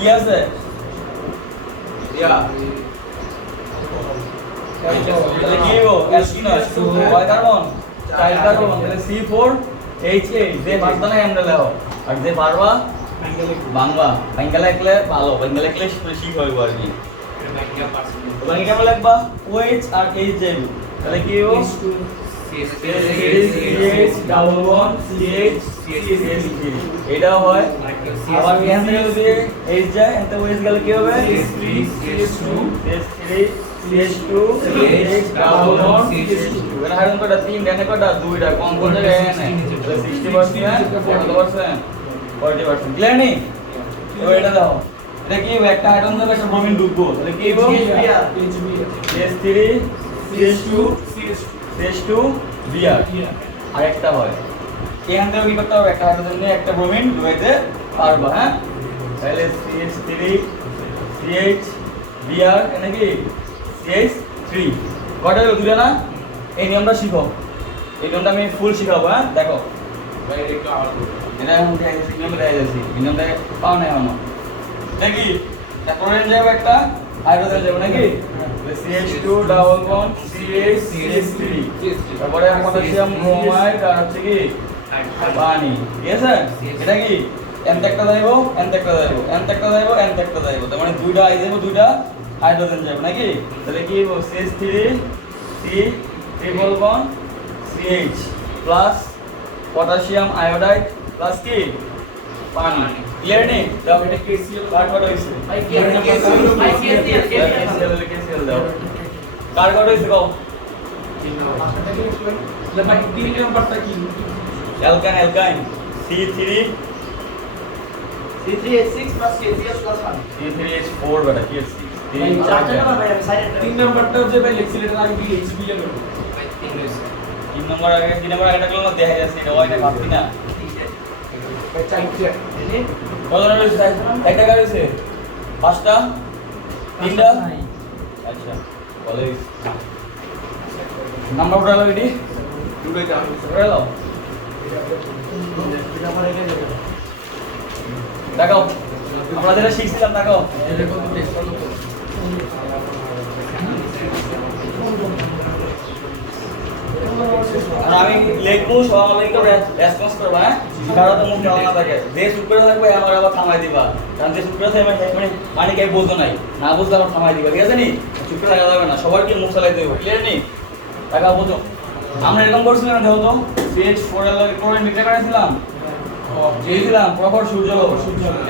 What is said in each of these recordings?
কি আছে তাহলে কি হইব অ্যালকিনস কয় কার্বন 4 কার্বন তাহলে C4H8 যে পারতা না আমরা লেও আর যে পারবা বাংলা বাংলা লিখলে ভালো বাংলা লিখলে ঠিক হইব আর কি বাংলা কেমন লিখবা OH আর H যাইব তাহলে কি হইব CH double bond CH CH3 এটা হয় আবার এখান থেকে যদি H যায় এতে OH গেলে কি হবে CH3 CH2 CH3 CH2 CH double bond CH2 এর হাইড্রোজেন কয়টা 3 ডানে কয়টা 2টা কম কোন জায়গায় এখানে 60% 40% ক্লিয়ার নেই এবার এটা দাও এটা কি হবে একটা হাইড্রোজেন থেকে একটা ব্রোমিন ঢুকবো তাহলে কি হবে CH3 CH2 CH2 Br আরেকটা হয় এখান থেকে কি করতে হবে একটা হাইড্রোজেন নিয়ে একটা ব্রোমিন ঢুকাইতে পারবা হ্যাঁ তাহলে CH3 CH Br এখানে কি CH3 কয়টা হলো দুটো না এই নিয়মটা শিখো এই নিয়মটা আমি ফুল শিখাবো হ্যাঁ দেখো ভাই একটু আওয়াজ করো এটা আমি দেখাইছি নিয়মটা দেখাইছি নিয়মটা পাও না এখনো দেখি তারপরে যাবে একটা হাইড্রোজেন যাবে নাকি CH2 double bond CH CH3 তারপরে পটাশিয়াম ব্রোমাইড আর হচ্ছে কি পানি ঠিক আছে এটা কি এনতে একটা যাইবো এনতে একটা যাইবো এনতে একটা যাইবো এনতে একটা যাইবো তার মানে দুইটা আই যাইবো দুইটা হাইড্রোজেন যাবে নাকি তাহলে কি হবে CH3 C triple bond CH plus potassium iodide plus কি পানি ক্লিয়ার নেই দাও এটা KCl কার কত হইছে ভাই KCl দাও কার কত হইছে কও 3 নম্বর ভাই 3 নম্বরটা কি অ্যালকাইন C3 C3H6 plus KCl plus 1 C3H4 বেটা কি আছে 3 নম্বরটা যে ভাই লিখছিল এটা আগে HB এর ভাই 3 নম্বর আগে 3 নম্বর আগেটা গুলো দেখা যাচ্ছে এটা ওইটা ভাবছি না কতটা রয়েছে একটা গাড়ি রয়েছে পাঁচটা তিনটা আচ্ছা কলেজ নাম্বার উঠা হলো এটি দুটোই দাম উঠা হলো দেখাও আমরা যেটা শিখছিলাম দেখাও আর আমি লিখবো সবাইকে রেসপন্স করবা হ্যাঁ কারো তো মুখ দেওয়া না থাকে যে চুপ করে থাকবে আমার আবার থামাই দিবা কারণ যে চুপ করে থাকবে মানে পানি কে বুঝতো নাই না বুঝলে আবার থামাই দিবা ঠিক আছে নি চুপ করে থাকা যাবে না সবার কি মুখ চালাই দেবো ক্লিয়ার নি টাকা বুঝো আমরা এরকম করছিলাম না দেখো তো CH4 এর লগে ক্লোরিন বিক্রিয়া করেছিলাম দিয়েছিলাম প্রখর সূর্য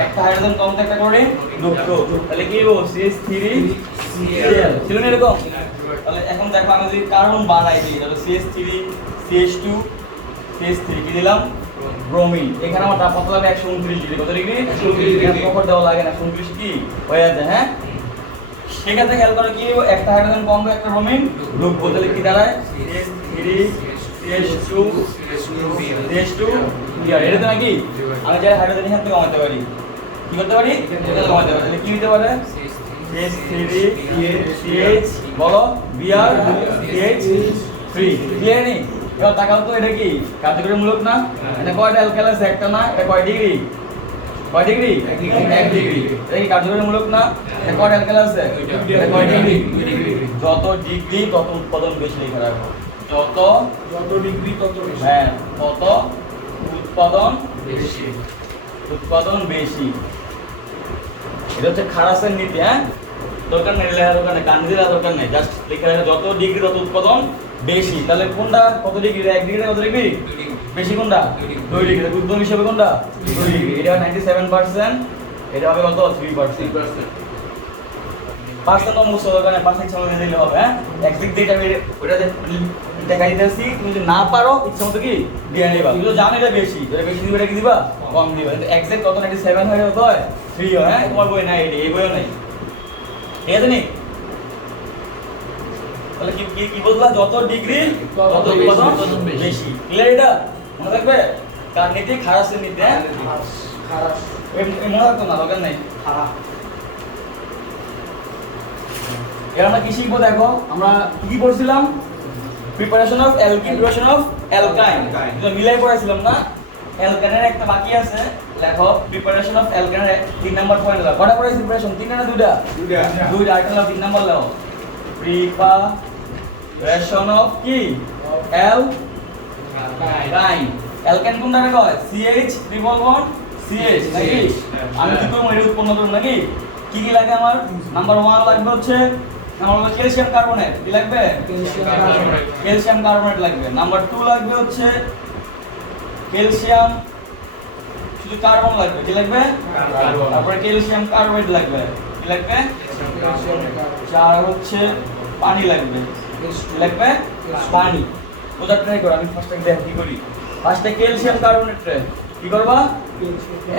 একটা হাইড্রোজেন কম একটা করে ঢুকতো তাহলে কি হবে CH3 Cl ছিল না এরকম তাহলে এখন দেখো আমি যদি কার্বন বানাই দিই তাহলে CH3 CH2 CH3 কি দিলাম ব্রোমিন এখানে আমার তাপমাত্রা লাগে 129 ডিগ্রি কত ডিগ্রি 129 ডিগ্রি প্রখর দেওয়া লাগে না 129 কি হয়ে যায় হ্যাঁ সেখান থেকে খেয়াল করো কি একটা হাইড্রোজেন কম একটা ব্রোমিন ঢুকবো তাহলে কি দাঁড়ায় CH3 CH2 CH2 Br এটা তো নাকি আমি চাই হাইড্রোজেন এখান থেকে কমাতে পারি কি করতে পারি এটা কমাতে পারি তাহলে কি হতে পারে CH3 CH বলো Br CH3 ক্লিয়ার নি এবার তাকাও তো এটা কি কার্যকরীমূলক না এটা কয়টা অ্যালকাইল আছে একটা না এটা কয় ডিগ্রি 1 ডিগ্রি এটা কি কার্যকরীমূলক না এটা কয়টা অ্যালকাইল আছে এটা কয় ডিগ্রি 2 ডিগ্রি যত ডিগ্রি তত উৎপাদন বেশি লেখা রাখো যত ডিগ্রি তত বেশি হ্যাঁ তত উৎপাদন বেশি এটা হচ্ছে খারাসের নীতি হ্যাঁ দরকার নেই লেখা দরকার নেই কান্দি দেওয়া দরকার নেই জাস্ট লেখা যত ডিগ্রি তত উৎপাদন বেশি তাহলে কোনটা কত ডিগ্রি 1 ডিগ্রি কত ডিগ্রি বেশি কোনটা 2 ডিগ্রি উৎপাদন হিসেবে কোনটা 2 ডিগ্রি এটা 97% এটা হবে কত 3% পার্সেন্ট মুছে দরকার নেই পার্সেন্ট সময় দিলে হবে হ্যাঁ এক্সাক্ট ডেটা আমি ওটা দেখাই দিতেছি তুমি যদি না পারো ইচ্ছা মতো কি দিয়ে নিবা তুমি তো জানো এটা বেশি দিবে এটা কি দিবা কম দিবা কিন্তু এক্সাক্ট কত 97 হয় হতো 3 হয় হ্যাঁ তোমার বই নাই এই বইও নাই ঠিক আছে নি তাহলে কি কি বললা যত ডিগ্রি তত উৎপাদন বেশি ক্লিয়ার এটা মনে রাখবে কার নীতি খারাসের নীতি হ্যাঁ খারাস মনে রাখতো না দরকার নাই খারাপ এর আমরা কি শিখবো দেখো আমরা কি পড়ছিলাম preparation of alkyne preparation of অ্যালকাইন এটা মিলাই পড়াছিলাম না অ্যালকানের একটা বাকি আছে, লেখো প্রিপারেশন অফ অ্যালকানের 3 নাম্বার পয়েন্ট দাও। কটা পড়াইছি প্রিপারেশন? 3 না 2টা? দুইটা। আরেকটা নাও 3 নাম্বার নাও। প্রিপারেশন অফ কি? অ্যালকাইন। অ্যালকাইন কোনটা কয়? CH ট্রিপল বন্ড CH নাকি? আমি কি করব? এটা উৎপন্ন করব নাকি? কি কি লাগে আমার? নাম্বার 1 লাগবে হচ্ছে নাম্বার ক্যালসিয়াম কার্বনেট। কি লাগবে? ক্যালসিয়াম কার্বনেট লাগবে। নাম্বার 2 লাগবে হচ্ছে ক্যালসিয়াম শুধু কার্বন লাগবে। কি লাগবে? কার্বন। তারপরে ক্যালসিয়াম কার্বনেট লাগবে। কি লাগবে? চার হচ্ছে পানি লাগবে। কি লাগবে? পানি। ওটা ট্রাই করো। আমি ফার্স্ট টাইম দেখি কি করি। ফার্স্টে ক্যালসিয়াম কার্বনেট রে কি করবা?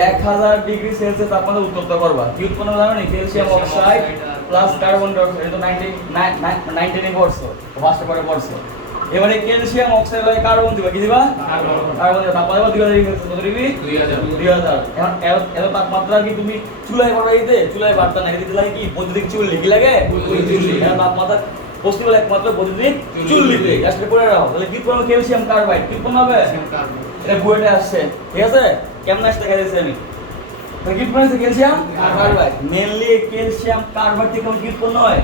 1000 ডিগ্রি সেলসিয়াস তাপমাত্রায় উত্তপ্ত করবা। কি উৎপন্ন জানো নি? Calcium oxide plus carbon dioxide. এটা তো 99 পড়ছো, ফার্স্টে পরে পড়ছো। এবারে ক্যালসিয়াম অক্সাইড লাগে কার্বন দিবা। কি দিবা? কার্বন দিবা। তাপমাত্রা 2000 ডিগ্রি সেলসিয়াস। কত ডিগ্রি? 2000। এখন এত তাপমাত্রা কি তুমি চুলায় করবা? দিতে চুলায় বাড়তা না, দিতে লাগে কি বৈদ্যুতিক চুল্লি। কি লাগে? চুল্লি। এখন তাপমাত্রা পসিবল একমাত্র বৈদ্যুতিক চুল্লিতে। আসলে পড়ে রাখো। তাহলে কি করব? Calcium carbide. কি উৎপন্ন হবে? এটা বুয়েটে আসছে। ঠিক আছে? কেমন আসছে দেখা দিয়েছি আমি। তো কি উৎপন্ন হচ্ছে? Calcium carbide. Mainly calcium carbide থেকে কি উৎপন্ন হয়?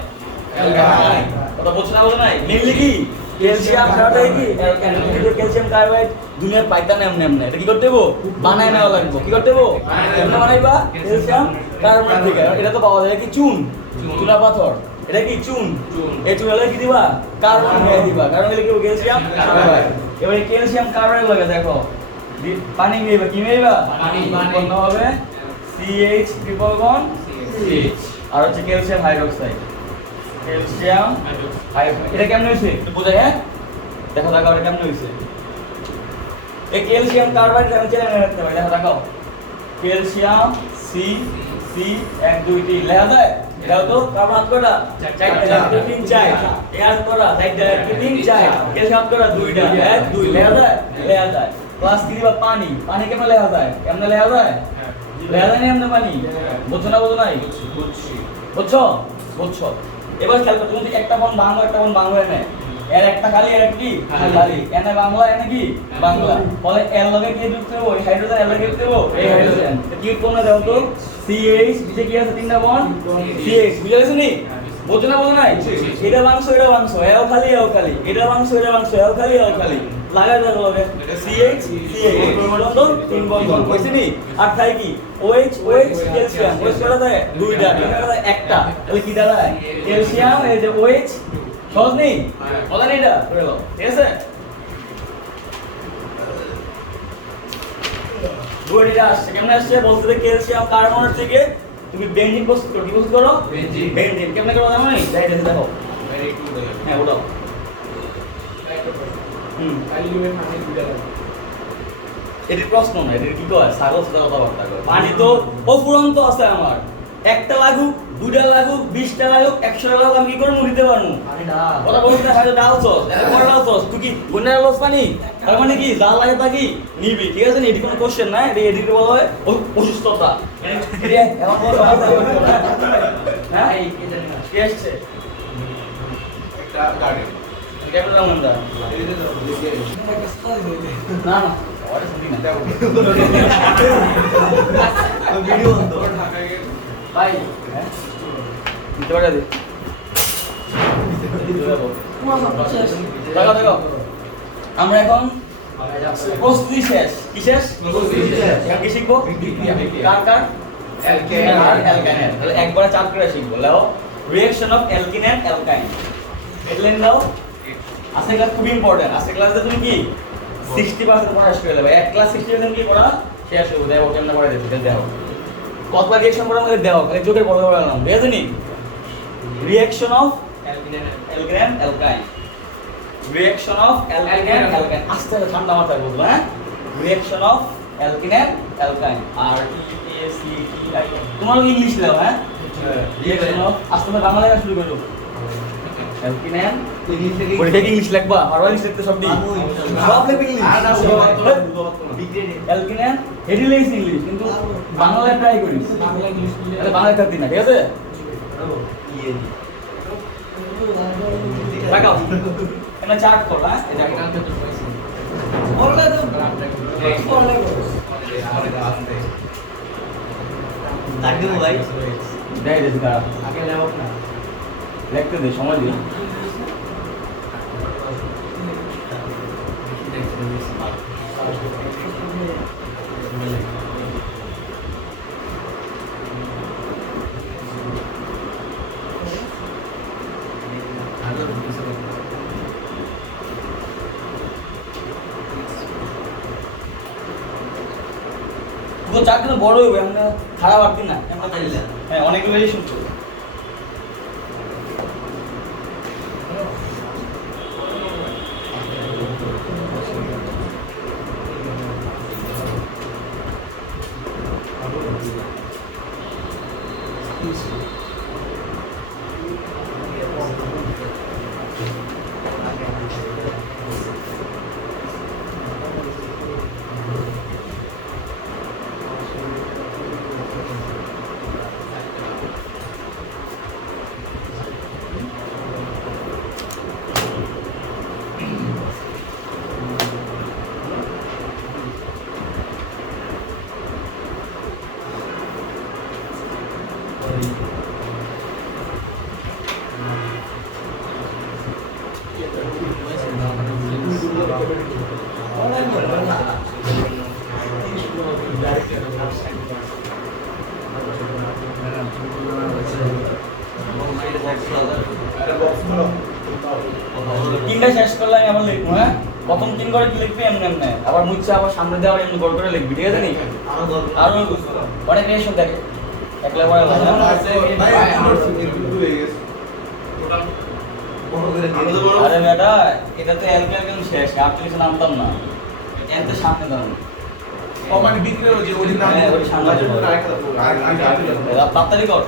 অ্যালকাইন। কথা বলছ না? বলো নাই? মেইনলি কি ক্যালসিয়াম ছাড়া কি ক্যালসিয়াম কার্বাইড দুনিয়ার পাইতা নাম না। এটা কি করতে হবে? বানায় নেওয়া লাগবে। কি করতে হবে? কেমনে বানাইবা? ক্যালসিয়াম কার্বাইড থেকে। এটা তো পাওয়া যায় কি? চুন, চুনা পাথর। এটা কি? চুন। এই চুনালে কি দিবা? কার্বন দিয়ে দিবা। কারণ এটা কি? Calcium carbide. এবারে ক্যালসিয়াম কার্বাইড লাগে দেখো। পানি নিবা। কি নিবা? পানি। উৎপন্ন হবে CH ট্রিপল বন্ড CH। আর হচ্ছে ক্যালসিয়াম হাইড্রোক্সাইড। Calcium hydroxide. এটা কেমন হইছে? একটু বুঝাই। হ্যাঁ দেখো দেখো এটা কেমন হইছে। এই ক্যালসিয়াম কার্বাইড আমি চেনে রাখতে পারি। দেখো দেখো ক্যালসিয়াম C 1 2 3 লেখা যায়। এটাও তো কার্বন হাত কয়টা? 4টা। 3 4 এই হাত কয়টা? 4টা। 3 4 ক্যালসিয়াম হাত কয়টা? 2টা। 1 2 লেখা যায়। লেখা যায়। প্লাস কি দিবা? পানি। পানি কেমন লেখা যায়? কেমন লেখা যায়? লেখা যায় না এমন পানি? বুঝছো না? বুঝো নাই? বুঝছো? বুঝছো। এবার খেয়াল করো, তুমি একটা বন বাংলা একটা বন বাংলা এনে এর একটা খালি এর কি খালি এনে বাংলা এনে কি বাংলা বলে এর লগে কি যুক্ত হবে? ওই হাইড্রোজেন এর লগে যুক্ত হবে এই হাইড্রোজেন। কি উৎপন্ন দাও তো? CH নিচে কি আছে? তিনটা বন CH। বুঝা গেছে নি? বুঝছো না? বুঝো নাই? এটা বাংশ এটা বাংশ এও খালি এও খালি। এটা বাংশ এটা বাংশ এও খালি এও খালি। লাগাই দাও লগে CH CH বন্ধন 3 বন্ধন হইছে নি? আর তাই কি OH OH ক্যালসিয়াম OH করা যায় দুইটা, এটা করা একটা। তাহলে কি দাঁড়ায়? ক্যালসিয়াম এই যে OH সহজ নেই? বলা নেই এটা করে দাও। ঠিক আছে? দুইটা আসছে। কেমনে আসছে? বলতে যে ক্যালসিয়াম কার্বনেট থেকে তুমি বেনজিন প্রস্তুত করো। কি প্রস্তুত করো? বেনজিন। কেমনে করো জানো নি? যাই দেখো। হ্যাঁ ওটাও। এটির প্রশ্ন না, এটির কি কয়? সাগর সাথে কথাবার্তা কয়। পানি তো অফুরন্ত আছে আমার। একটা লাগুক, দুইটা লাগুক, 20টা লাগুক, 100টা লাগুক, আমি কি করে দিতে পারবো? কথা বলতে হয়তো ডাল সস, এটা ডাল সস। তুই কি গুন্ডার লস পানি? তার মানে কি যা লাগে তা কি নিবি। ঠিক আছে? এটি কোনো কোশ্চেন না। এটি এডিট বলা হয় অসুস্থতা। এখন বলো হ্যাঁ কি আসছে? একটা গার্ডেন কেমন যেমন দা না না ভিডিও ভাই আমরা এখন প্রস্তুতি শেষ। কি শেষ? এখন কি শিখবো? কার কার? অ্যালকেন আর অ্যালকাইন। তাহলে একবারে চাপ করে শিখবো। লাও reaction of alkene and alkyne. Headline দাও। আজকে ক্লাস খুব ইম্পর্টেন্ট। আজকে ক্লাসে তুমি কি 60% পড়া শেষ করে দেবে। এক ক্লাস 60% কি পড়া শেষ হবে। দেখো কেমন পড়া দিতে দেখো। কতবার রিঅ্যাকশন পড়া আমাদের দেখো। খালি চোখের পড়া বললাম। ঠিক আছে নি? Reaction of alkene and alkyne. Reaction of alkene and alkyne. আস্তে আস্তে ঠান্ডা মাথায় বলবো। হ্যাঁ reaction of alkene and alkyne. আর EACTI তোমার ইংলিশ দাও। হ্যাঁ রিঅ্যাকশন অফ আস্তে আস্তে বাংলা লেখা শুরু করো। অ্যালকিন এন্ড ইংলিশ লিখবা। আর ইংলিশ লিখতে সব দিই সব লিখবে English. Alkene and heading English কিন্তু বাংলা ট্রাই করিস। বাংলা ইংলিশ তাহলে বাংলা লিখতে দিন না। ঠিক আছে? রাখাও। এটা চার্ট করো। হ্যাঁ এটা লিখতে দে সময় দিই তো চাকরি তো বড় হবে আমরা খারাপ আর কি না হ্যাঁ অনেকগুলো বেশি শুনছো তিনটা শেষ করলে আমি আবার লিখবো হ্যাঁ প্রথম তিন করে কি লিখবি এমনি এমনি আবার মুচ্ছে আবার সামনে দিয়ে আবার এমনি গোল করে লিখবি ঠিক আছে নি আরো অনেক রেশন দেখে একলা বড় আরে বেটা এটা তো এলকেল শেষ আর কিছু নামতাম না এত সামনে দাঁড়ানো মানে বিক্রি যে ওই নাম ওই সামনে তাড়াতাড়ি কর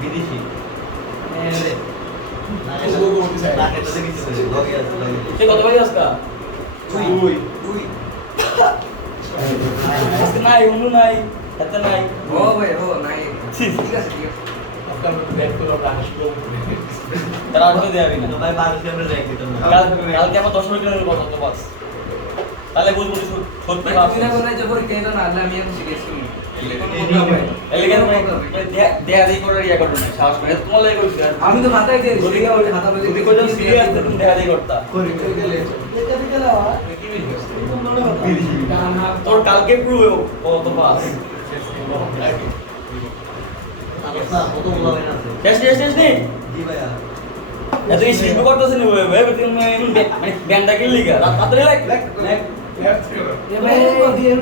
বিদেশি কত বাজে আজকা আজকে নাই অন্য নাই এত নাই ও ভাই ও নাই ঠিক আছে ঠিক আছে আপনার ব্যাক করে আসবো তারা আটকে দেবে না ভাই বারোশো আমরা যাই দিতাম না কালকে আবার 10 মিনিট নেব কত বাস তাহলে বুঝবো সত্যি ভাই বাস তুমি না বলে যে পরীক্ষা দিও না আল্লাহ আমি এখন শিখেছি দেয়া দিয়ে করে ইয়া করবে না সাহস করে তোমার লাগে কইছি আমি তো মাথায় দিয়ে দিছি ওই হাতা বলে যদি কোজন সিরিয়াস তুমি দেয়া দিয়ে করতা তোর কালকে প্রুভ কত পাস শেষ শেষ শেষ নি এত এই শিল্প করতেছ নি ভাই ভাই তুমি মানে ব্যান্ডটা কি লিগা তাড়াতাড়ি লাগ এ ভাই দিয়ে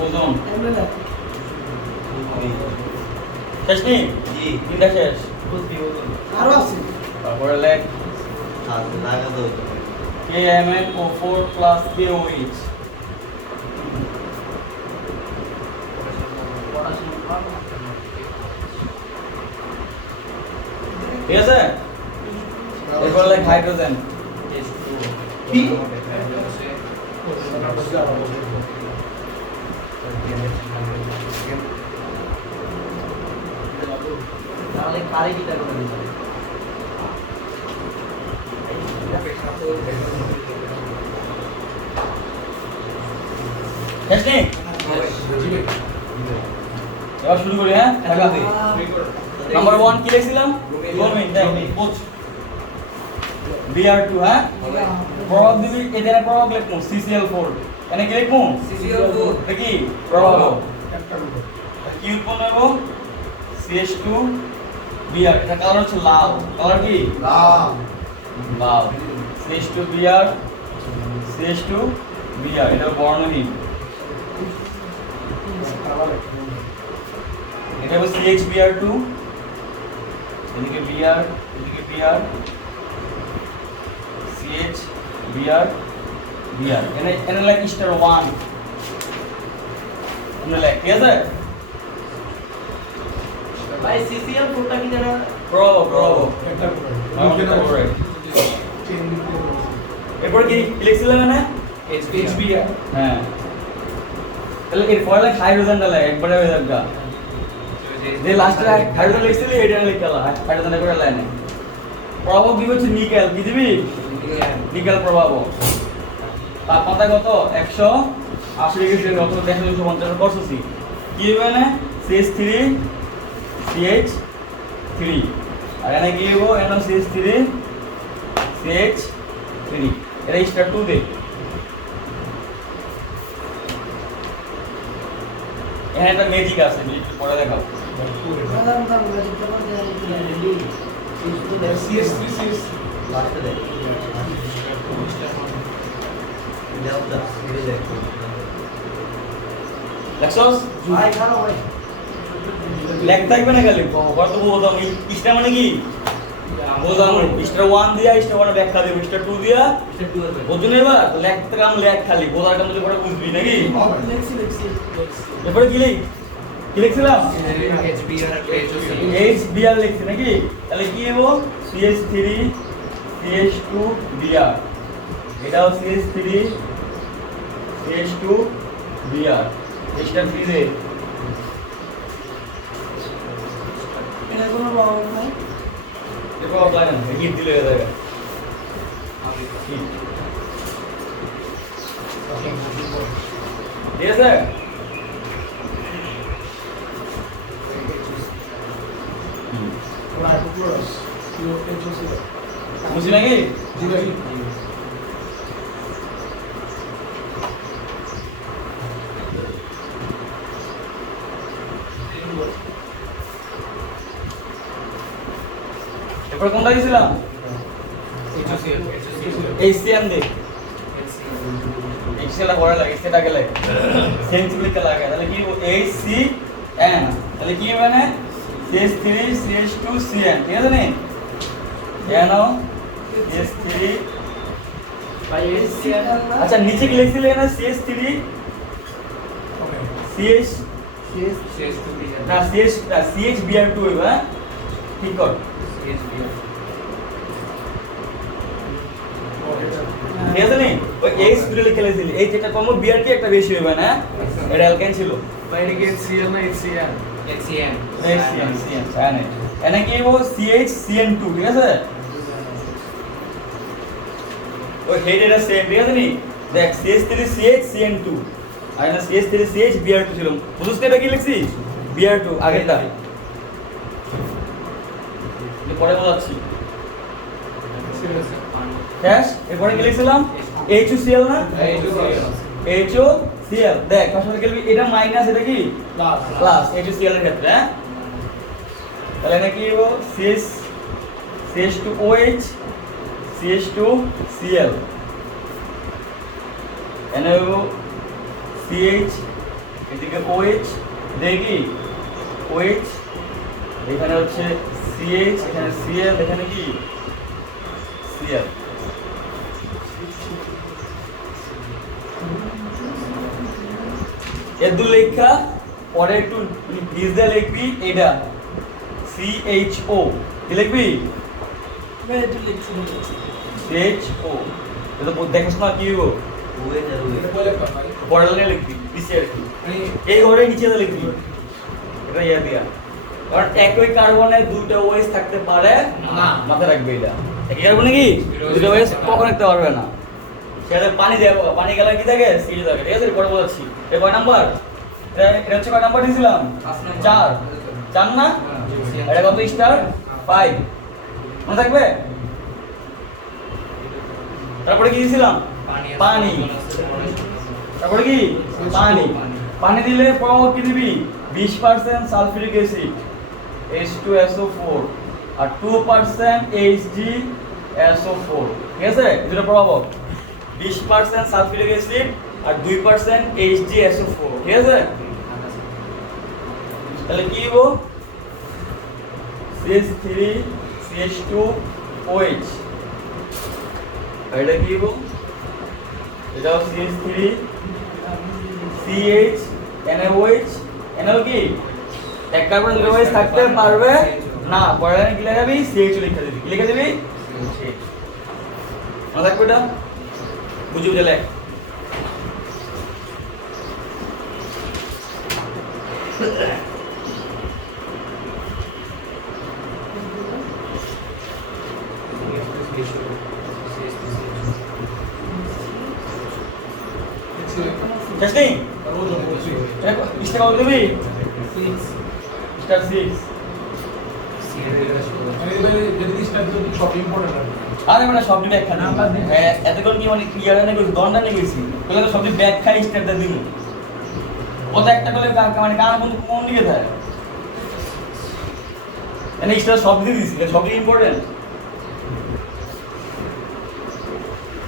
ওজন শেষ নি তিনটা শেষ আরো আছে তারপরে লেখ KMnO4 plus KOH ঠিক আছে এরপর লেখ হাইড্রোজেন তাহলে কারে কি করে দিতে শেষ নি এবার শুরু করি হ্যাঁ নাম্বার 1 কি লিখছিলাম ব্রোমিন কোচ Br2 হ্যাঁ প্রভাব দিবি এখানে প্রভাব লিখমু CCl4 এখানে কি লিখমু CCl4 এটা কি প্রভাব কি উৎপন্ন হবে CH2 Br এটা কালার হচ্ছে লাল কালার কি লাল CH2 Br CH2 Br এটা বর্ণহীন এটা হবে CHBr2, এদিকে Br, এদিকে Br, CHBr, Br। এনে লাইক স্টার 1 এনে লাইক, ঠিক আছে? ভাই সিসিএল কোডটা কি জানা? ব্রাভো এরপর কি লিখছিলাম না HBR হ্যাঁ তাহলে এর পরে লাইক হাইড্রোজেন ডালে একবারে হয়ে যাবে যে লাস্টে হাইড্রোজেন লিখছিলি এটা লিখলা হাইড্রোজেন করে লাইনে প্রভাব কি হচ্ছে নিকেল কি দিবি নিকেল প্রভাব তাপমাত্রা কত 180 ডিগ্রি সেলসিয়াস কত 250 করতেছি কি হবে না CH3 CH3 আর এখানে কি হবে NaCH3 CH3 এটা স্টার 2 দে এখানে একটা ম্যাজিক আছে একটু পরে দেখাও লাস্টে দেখ দেওটা এটা দেখ লেখছস ভাই খাও ভাই লেখ থাকবে না খালি কত বোঝাম ইস্টা মানে কি বোঝাম স্টার 1 দিয়া স্টার 1 ব্যাখ্যা দেব স্টার 2 দিয়া এটা 2 এর বুঝুন এবার লেখতে কাম লেখ খালি বোঝার কাম যদি পরে বুঝবি নাকি এরপরে কি লিখছিলাম HBR HBr লিখছি নাকি তাহলে কি হবো CH3 CH2 Br এটাও CH3 CH2 Br স্টার 3 দে এটা কোনো প্রবলেম নাই দেখো আপনারা গিয়ে দিলে হয়ে যাবে ঠিক আছে বুঝলি নাকি এরপর কোনটা দিয়েছিলাম HCl দে HCl পড়া লাগে সেটা গেলে সেন্সিবলি কে লাগে তাহলে কি HCN তাহলে কি মানে CH3 CH2 CN ঠিক আছে নে NO CH3 ভাই এসিএল আচ্ছা নিচে কি লিখছিলে না CH3 CH না CHBr2 হইবা ঠিক কর ঠিক আছে নি ওই H দুটো লিখে লিখছিলি এই যেটা কম বিআর কি একটা বেশি হবে না এটা অ্যালকেন ছিল বাইরে গিয়ে CL না HCN HCN সায়ানাইড এনে কি হবো CHCN2 ঠিক আছে ওই হেড এটা সেম ঠিক আছে নি দেখ CH3 CHCN2 আর না CH3 CHBr2 ছিল বুঝতে এটা কি লিখছি Br2 আগেরটা পরে বোঝাচ্ছি ক্যাশ এরপরে কি লিখছিলাম HCl না HCl দেখ আসলে কি এটা মাইনাস এটা কি প্লাস HCl এর ক্ষেত্রে হ্যাঁ তাহলে এটা কি হবে CH2OH CH2Cl এনে হবে CH এদিকে OH দেখি OH এখানে হচ্ছে CH এখানে Cl এখানে কি Cl এর দু লেখা পরে একটু ভিজে লিখবি এটা CHO কি লিখবি ভাই এটা লিখছি CHO এটা দেখাস না কি হবো ওয়ে না ওয়ে পরে লাইনে লিখবি নিচে আর কি এই ঘরে নিচে লিখবি এটা ইয়া দিয়া কারণ একই কার্বনে দুটো ওএস থাকতে পারে না মাথায় রাখবে এটা একই কার্বনে কি দুটো ওএস কখন রাখতে পারবে না সেটা পানি দেব পানি গেলে কি থাকে সিএ থাকে ঠিক আছে পরে বলছি এই কয় নাম্বার এটা হচ্ছে কয় নাম্বার দিয়েছিলাম 4 4 না এটা কত স্টার 5 মনে থাকবে তারপরে কি দিয়েছিলাম পানি তারপরে কি পানি পানি দিলে প্রভাব কি দিবি 20% সালফিউরিক অ্যাসিড H2SO4 আর 2% HgSO4 ঠিক আছে দুটো প্রভাব 20% সালফিউরিক অ্যাসিড আর 2% HgSO4 ঠিক আছে তাহলে কি হইব CH3 CH2 OH আর এটা কি হইব এটাও CH3 CH NaOH NaO কি এক কার্বন দুটো OH থাকতে পারবে না পরে কি লাগাবি CH লিখে দিবি কি লিখে দিবি মনে থাকবে এটা বুঝি বুঝে লেখ টেস্টিং ইস্টা কত দিবি স্টার 6 যদি স্টার্ট যদি সব ইম্পর্টেন্ট আছে আরে মানে সবটি ব্যাখ্যা না এতক্ষণ কি মানে ক্লিয়ার না কইছি দন্ডা নেই কইছি বলে তো সবটি ব্যাখ্যা স্টারটা দিন ওটা একটা করে মানে কার কোন দিকে যায় মানে স্টার সব দিয়ে দিছি সবই ইম্পর্টেন্ট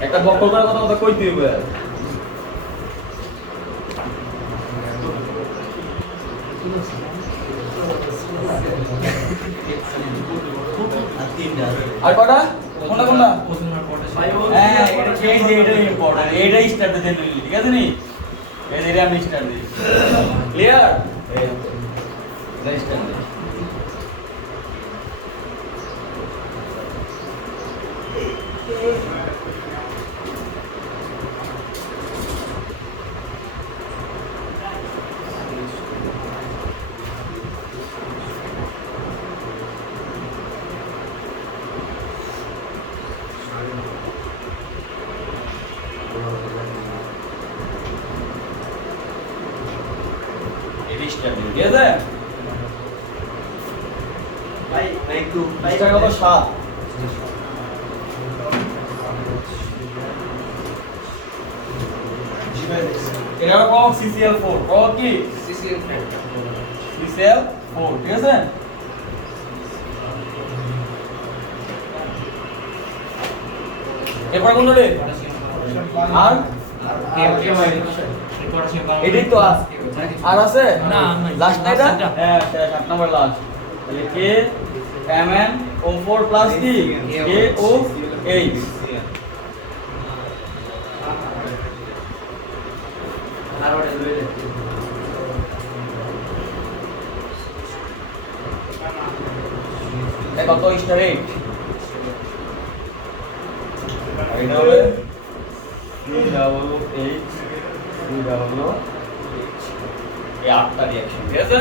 একটা বকল করার কথা কইতে হবে আর কটা কোনটা কোনটা হ্যাঁ এটা ইম্পর্টেন্ট এটাই স্টার দিতে দিলি ঠিক আছে নি এটা আমি স্টার দিই ক্লিয়ার এই স্টার দিই ঠিক আছে ভাই একটু এটা কত 7 এটা কত CCl4 কত কি CCl4 ঠিক আছে এরপর কোনটা রে আর এটাই তো আর আছে না লাস্ট না এটা হ্যাঁ 7 নাম্বার লাস্ট তাহলে K MnO4 প্লাস কি KOH আর ওটা লইলে এটা কত স্টার 8 এটা হবে COOH এই 8টা রিঅ্যাকশন ঠিক আছে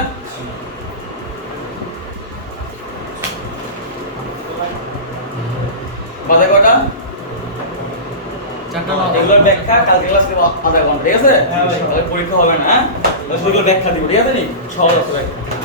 বাজে কটা এগুলোর ব্যাখ্যা কালকে ক্লাসে আধা ঘন্টা ঠিক আছে তাহলে পরীক্ষা হবে না হ্যাঁ তাহলে সেগুলো ব্যাখ্যা দিব ঠিক আছে নি সহজ আছে ব্যাখ্যা